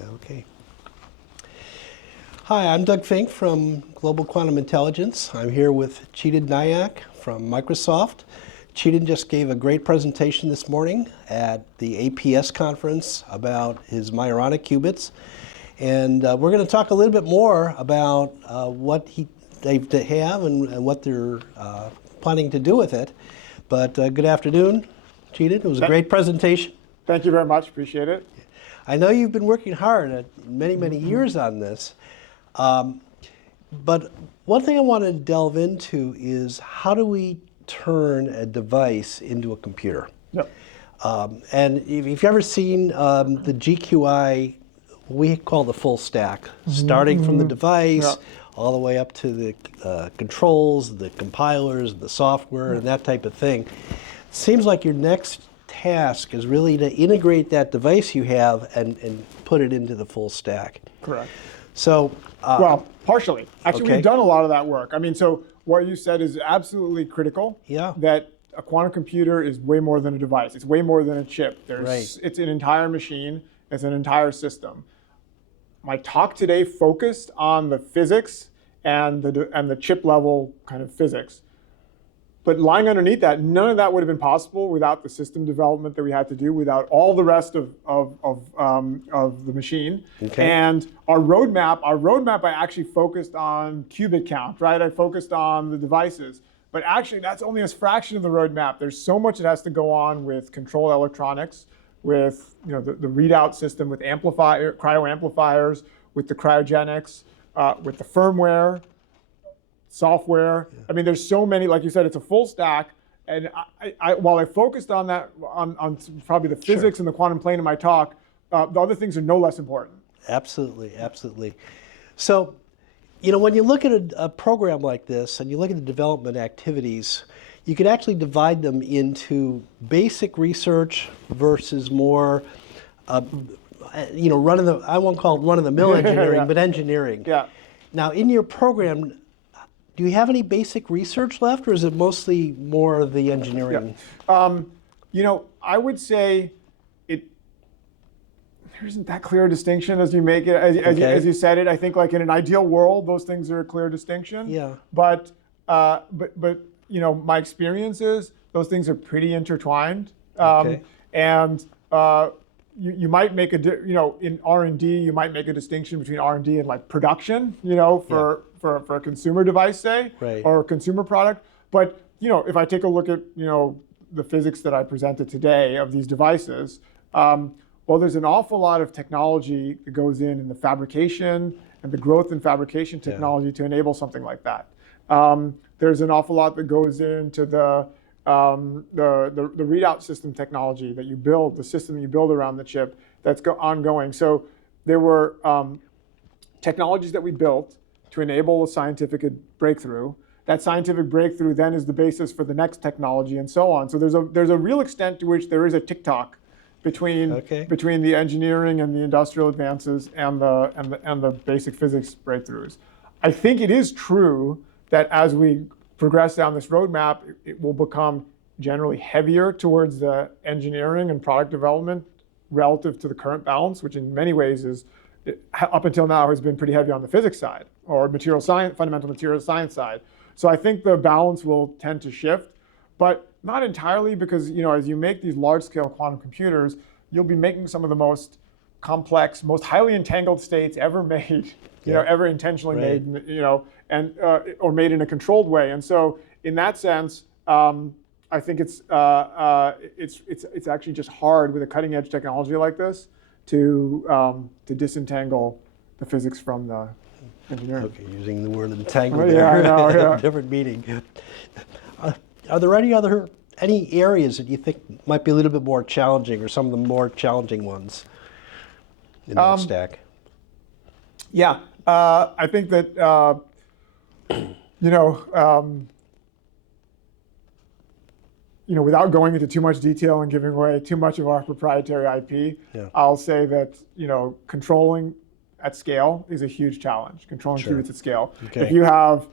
Okay. Hi, I'm Doug Fink from Global Quantum Intelligence. I'm here with Chetan Nayak from Microsoft. Chetan just gave a great presentation this morning at the APS conference about his Majorana qubits. And we're going to talk a little bit more about what they have and what they're planning to do with it. But good afternoon, Chetan. It was a great presentation. Thank you very much. Appreciate it. I know you've been working hard at many years on this. But one thing I want to delve into is how do we turn a device into a computer? Yep. And if you've ever seen the GQI, we call the full stack, starting from the device all the way up to the controls, the compilers, the software, and that type of thing. It seems like your next task is really to integrate that device you have and put it into the full stack. Correct. So, well, partially. Actually, okay. We've done a lot of that work. I mean, so what you said is absolutely critical. Yeah. That a quantum computer is way more than a device. It's way more than a chip. Right. It's an entire machine. It's an entire system. My talk today focused on the physics and the chip level kind of physics. But lying underneath that, none of that would have been possible without the system development that we had to do, without all the rest of the machine. Okay. And our roadmap, I actually focused on qubit count, right? I focused on the devices. But actually, that's only a fraction of the roadmap. There's so much that has to go on with control electronics, with the readout system, with cryo amplifiers, with the cryogenics, with the firmware, software. I mean, there's so many, like you said, it's a full stack. And while I focused on that, on probably the physics and the quantum plane in my talk, the other things are no less important. Absolutely, absolutely. So, when you look at a program like this and you look at the development activities, you could actually divide them into basic research versus more, I won't call it run-of-the-mill engineering, but engineering. Yeah. Now, in your program, do you have any basic research left, or is it mostly more of the engineering? Yeah. I would say there isn't that clear a distinction as you make it, as you said it. I think like in an ideal world, those things are a clear distinction. Yeah. But my experience is those things are pretty intertwined. Okay. And you might make in R&D, you might make a distinction between R&D and like production, for a consumer device, say, right, or a consumer product. But if I take a look at the physics that I presented today of these devices, well, there's an awful lot of technology that goes in the fabrication and the growth in fabrication technology to enable something like that. There's an awful lot that goes into the readout system technology that you build, the system you build around the chip that's ongoing. So there were technologies that we built to enable a scientific breakthrough. That scientific breakthrough then is the basis for the next technology and so on. So there's a real extent to which there is a tick-tock between the engineering and the industrial advances and the basic physics breakthroughs. I think it is true that as we progress down this roadmap, it will become generally heavier towards the engineering and product development relative to the current balance, which in many ways is, up until now, has been pretty heavy on the physics side or fundamental material science side. So I think the balance will tend to shift, but not entirely, because as you make these large-scale quantum computers, you'll be making some of the most complex, most highly entangled states ever made, ever intentionally made, or made in a controlled way. And so, in that sense, I think it's actually just hard with a cutting-edge technology like this to disentangle the physics from the engineering. Okay, using the word entangle there. Yeah, I know. Yeah. Different meaning. Are there any areas that you think might be a little bit more challenging, or some of the more challenging ones in that stack? Yeah, I think that without going into too much detail and giving away too much of our proprietary IP, I'll say that controlling at scale is a huge challenge. Controlling qubits at scale. Okay. If you have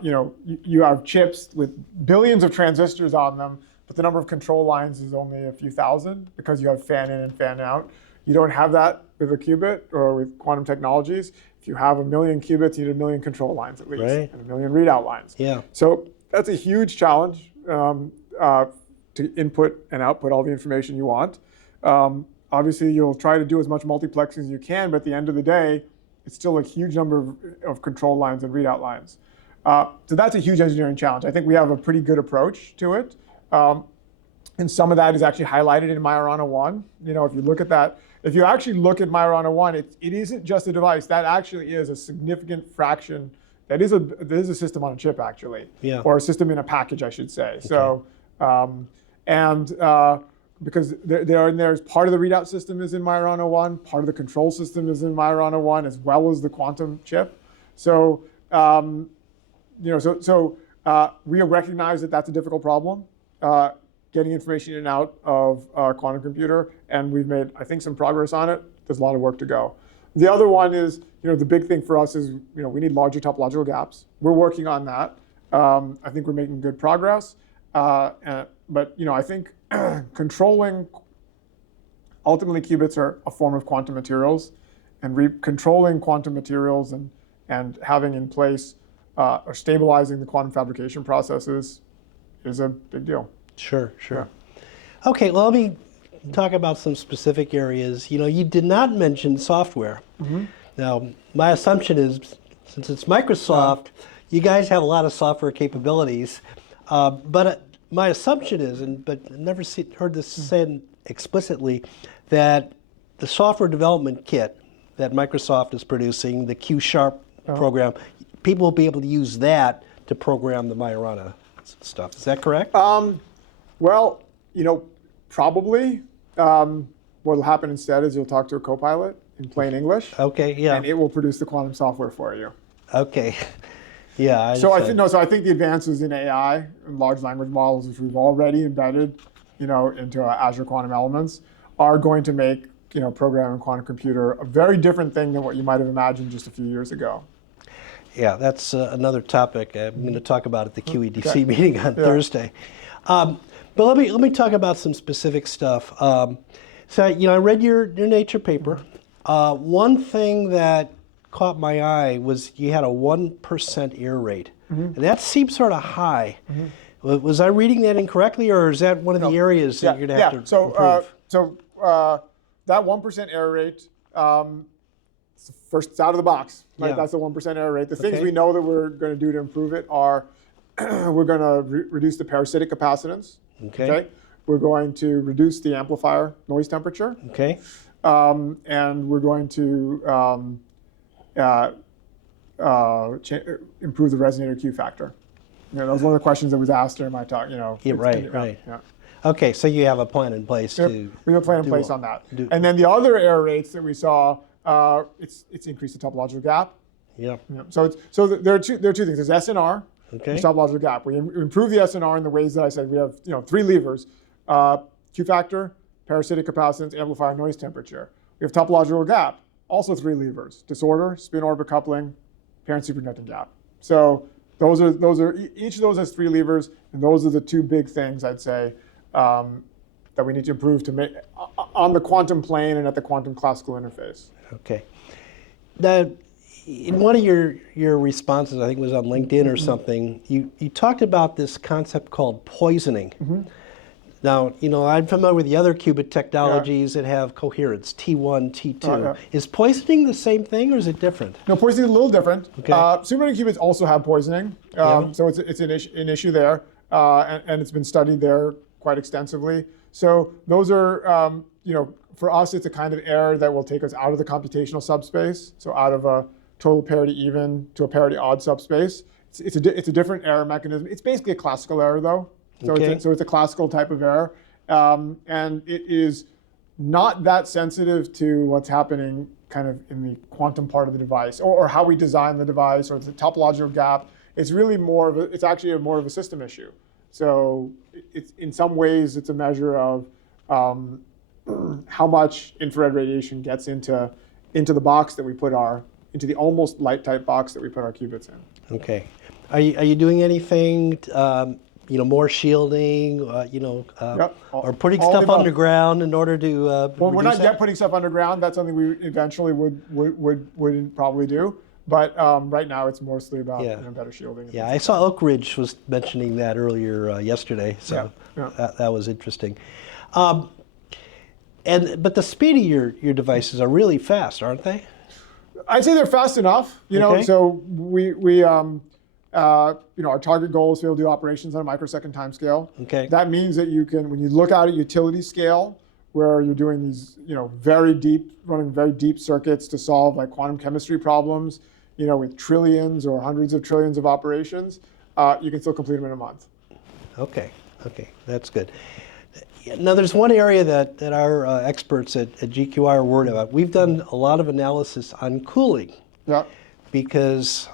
you have chips with billions of transistors on them, but the number of control lines is only a few thousand because you have fan in and fan out. You don't have that with a qubit or with quantum technologies. If you have 1 million qubits, you need 1 million control lines at least, Right. and 1 million readout lines. Yeah. So that's a huge challenge to input and output all the information you want. Obviously, you'll try to do as much multiplexing as you can, but at the end of the day, it's still a huge number of control lines and readout lines. So that's a huge engineering challenge. I think we have a pretty good approach to it. And some of that is actually highlighted in Majorana 1. You know, if you look at that, if you actually look at Majorana 1, it isn't just a device. That actually is a significant fraction. That is a system on a chip, actually, Yeah. or a system in a package, I should say. Okay. So, because there's part of the readout system is in Majorana 1, part of the control system is in Majorana 1, as well as the quantum chip. So, we recognize that that's a difficult problem. Getting information in and out of a quantum computer, and we've made, I think, some progress on it. There's a lot of work to go. The other one is, the big thing for us is, we need larger topological gaps. We're working on that. I think we're making good progress. But, I think controlling, ultimately qubits are a form of quantum materials, and controlling quantum materials and having in place or stabilizing the quantum fabrication processes is a big deal. Sure. Yeah. Okay, well, let me talk about some specific areas. You did not mention software. Mm-hmm. Now, my assumption is, since it's Microsoft, you guys have a lot of software capabilities. But my assumption is, but I've never heard this said explicitly, that the software development kit that Microsoft is producing, the Q# program, people will be able to use that to program the Majorana stuff. Is that correct? Well, probably. What will happen instead is you'll talk to a copilot in plain English. Okay, yeah. And it will produce the quantum software for you. Okay. Yeah. So I think the advances in AI and large language models, which we've already embedded, into Azure Quantum Elements, are going to make, programming a quantum computer a very different thing than what you might have imagined just a few years ago. Yeah, that's another topic I'm going to talk about at the QEDC meeting on Thursday. But let me talk about some specific stuff. So I read your Nature paper. One thing that caught my eye was you had a 1% error rate, and that seems sort of high. Mm-hmm. Was I reading that incorrectly, or is that one of the areas that you're going to have to improve? So that 1% error rate, first, it's out of the box. Right? Yeah. That's the 1% error rate. The things we know that we're going to do to improve it are we're going to reduce the parasitic capacitance. Okay. We're going to reduce the amplifier noise temperature. Okay. And we're going to improve the resonator Q factor. That was one of the questions that was asked during my talk. Yeah, right. Yeah. Okay, so you have a plan in place to. We have a plan in place on that. And then the other error rates that we saw, it's increased the topological gap. Yeah. So there are two things. There's SNR. Okay. Topological gap. We improve the SNR in the ways that I said. We have 3 levers: Q factor, parasitic capacitance, amplifier, noise temperature. We have topological gap, also 3 levers: disorder, spin orbit coupling, parent superconducting gap. So those are each of those has 3 levers, and those are the 2 big things I'd say that we need to improve to make on the quantum plane and at the quantum classical interface. Okay. Now, in one of your responses, I think it was on LinkedIn or something, you talked about this concept called poisoning. Mm-hmm. Now, I'm familiar with the other qubit technologies that have coherence, T1, T2. Is poisoning the same thing, or is it different? No, poisoning is a little different. Okay. Superconducting qubits also have poisoning, so it's an issue there, and it's been studied there quite extensively. So those are, for us, it's a kind of error that will take us out of the computational subspace, so out of a total parity even to a parity odd subspace. It's a different error mechanism. It's basically a classical error, though. So, it's a classical type of error. And it is not that sensitive to what's happening kind of in the quantum part of the device or how we design the device or the topological gap. It's really it's actually more of a system issue. So it's in some ways, it's a measure of how much infrared radiation gets into the box that we put into the almost light type box that we put our qubits in. Okay. Are you doing anything more shielding, Yep. or putting All the stuff above. underground in order to Well, we're reduce not yet putting stuff underground. That's something we eventually would probably do. But right now, it's mostly about better shielding. And Yeah, things I like saw Oak Ridge was mentioning that earlier yesterday, so that was interesting. But the speed of your devices are really fast, aren't they? that. I'd say they're fast enough. Okay. So our target goal is to be able to do operations on a microsecond time scale. Okay. That means that you can, when you look out at utility scale, where you're doing these, running very deep circuits to solve like quantum chemistry problems, with trillions or hundreds of trillions of operations, you can still complete them in a month. Okay, that's good. Now, there's one area that our experts at GQI are worried about. We've done a lot of analysis on cooling. Yeah. Because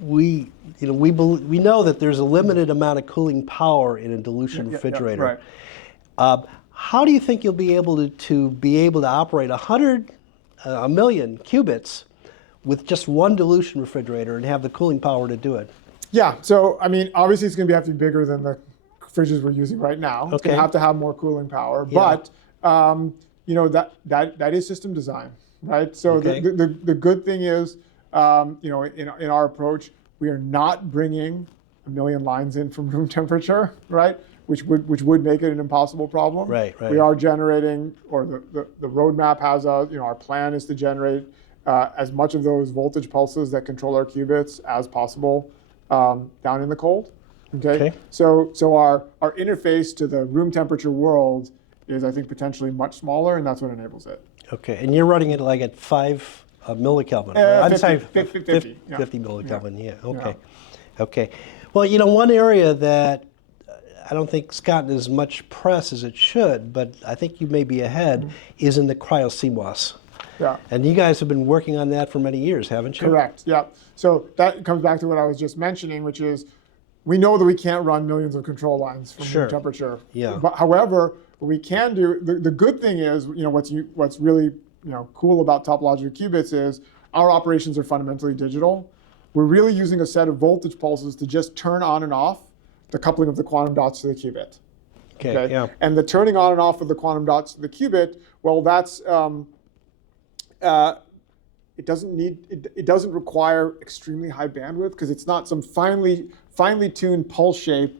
we know that there's a limited amount of cooling power in a dilution refrigerator. Right. How do you think you'll be able to operate a million qubits with just one dilution refrigerator and have the cooling power to do it? Yeah. So obviously, it's going to have to be bigger than the fridges we're using right now. It's going to have more cooling power. Yeah. But that is system design, right? So the good thing is, in our approach, we are not bringing a million lines in from room temperature, right? Which would make it an impossible problem. Right. We are generating, or the roadmap has our plan is to generate as much of those voltage pulses that control our qubits as possible down in the cold. Okay. So our interface to the room temperature world is, I think, potentially much smaller, and that's what enables it. Okay. And you're running it like at 5 millikelvin. 50 millikelvin. Yeah. Okay. Yeah. Okay. Well, one area that I don't think it's gotten as much press as it should, but I think you may be ahead, is in the cryo CMOS. Yeah. And you guys have been working on that for many years, haven't you? Correct. Yeah. So that comes back to what I was just mentioning, which is we know that we can't run millions of control lines from room temperature. Yeah. But however, what we can do, the good thing is, what's really cool about topological qubits is our operations are fundamentally digital. We're really using a set of voltage pulses to just turn on and off the coupling of the quantum dots to the qubit. Okay. Yeah. And the turning on and off of the quantum dots to the qubit, well, that's it doesn't require extremely high bandwidth because it's not some finely tuned pulse shape,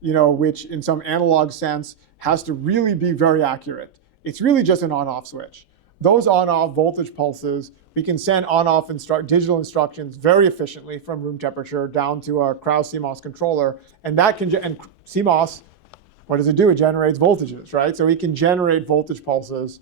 which in some analog sense has to really be very accurate. It's really just an on-off switch. Those on-off voltage pulses, we can send on-off digital instructions very efficiently from room temperature down to our Krauss CMOS controller, and CMOS, what does it do? It generates voltages, right? So we can generate voltage pulses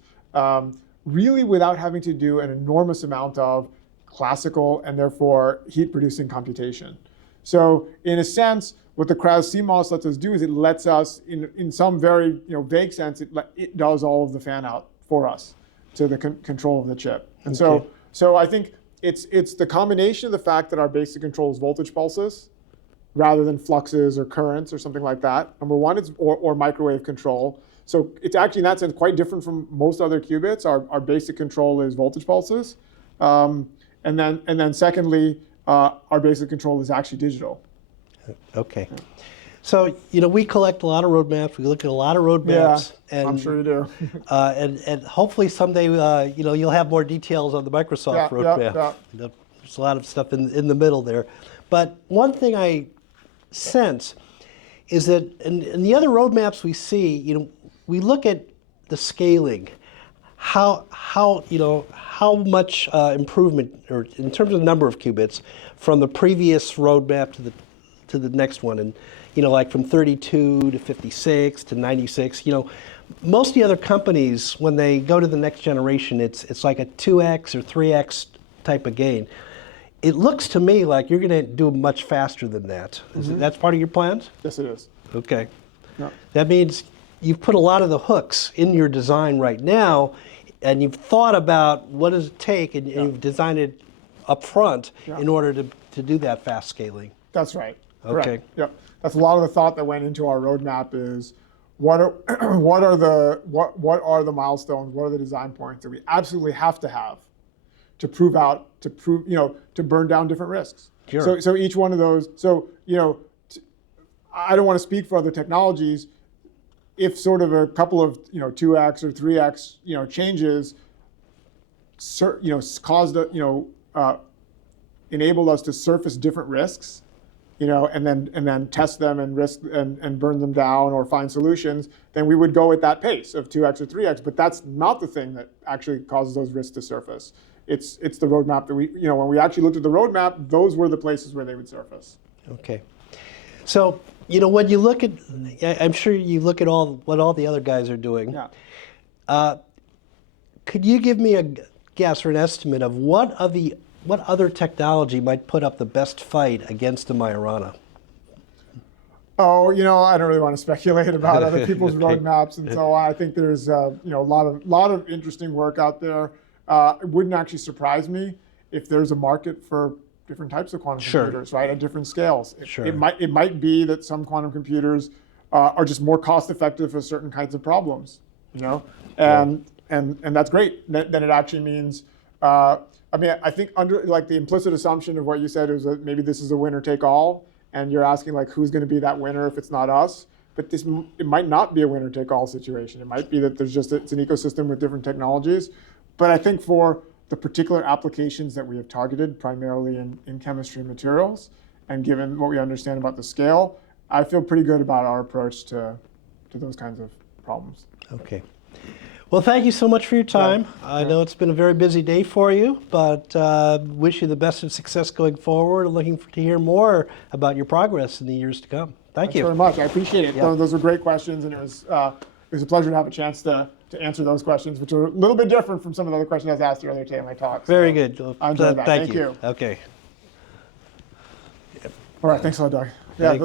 really without having to do an enormous amount of classical and therefore heat-producing computation. So in a sense, what the Krauss CMOS lets us do is it lets us, in some very vague sense, it does all of the fan-out for us to the control of the chip. And so I think it's the combination of the fact that our basic control is voltage pulses rather than fluxes or currents or something like that. Number one, or microwave control. So it's actually in that sense quite different from most other qubits. Our basic control is voltage pulses, and then secondly, our basic control is actually digital. Okay. So, we collect a lot of roadmaps. We look at a lot of roadmaps. Yeah, and I'm sure you do. and hopefully someday, you'll have more details on the Microsoft roadmap. Yeah. There's a lot of stuff in the middle there. But one thing I sense is that in the other roadmaps we see, we look at the scaling, how much improvement, or in terms of the number of qubits, from the previous roadmap to the next one, and like from 32 to 56 to 96. Most of the other companies, when they go to the next generation, it's like a 2x or 3x type of gain. It looks to me like you're going to do much faster than that. That's part of your plans? Yes, it is. Okay. Yeah. That means you've put a lot of the hooks in your design right now, and you've thought about what does it take, and you've designed it up front in order to do that fast scaling. That's right. Okay. Correct. Yep. That's a lot of the thought that went into our roadmap is what are the milestones, what are the design points that we absolutely have to have to burn down different risks. Sure. So each one of those, I don't want to speak for other technologies. If sort of a couple of 2x or 3x changes, caused enabled us to surface different risks, and then test them and risk and burn them down or find solutions, then we would go at that pace of 2x or 3x. But that's not the thing that actually causes those risks to surface. It's the roadmap that when we actually looked at the roadmap, those were the places where they would surface. Okay. So, when you look at, I'm sure you look at what all the other guys are doing. Yeah. Could you give me a guess or an estimate of what other technology might put up the best fight against the Majorana? Oh, I don't really want to speculate about other people's Okay. roadmaps and so on. I think there's a lot of interesting work out there. It wouldn't actually surprise me if there's a market for different types of quantum Sure. computers, right, at different scales. Sure. It might be that some quantum computers are just more cost effective for certain kinds of problems, and that's great. Then it actually means. I think under the implicit assumption of what you said is that maybe this is a winner take all, and you're asking who's going to be that winner if it's not us. But it might not be a winner take all situation. It might be that it's an ecosystem with different technologies. But I think for the particular applications that we have targeted, primarily in chemistry and materials, and given what we understand about the scale, I feel pretty good about our approach to those kinds of problems. Okay. Well, thank you so much for your time. I know it's been a very busy day for you, but wish you the best of success going forward. Looking to hear more about your progress in the years to come. Thank you. Thanks very much. I appreciate it. Yeah. Those were great questions, and it was a pleasure to have a chance to answer those questions, which are a little bit different from some of the other questions I was asked earlier today in my talk. Very good. I enjoyed that. Thank you. Okay. All right. Thanks a lot, Doug. Thanks. Yeah.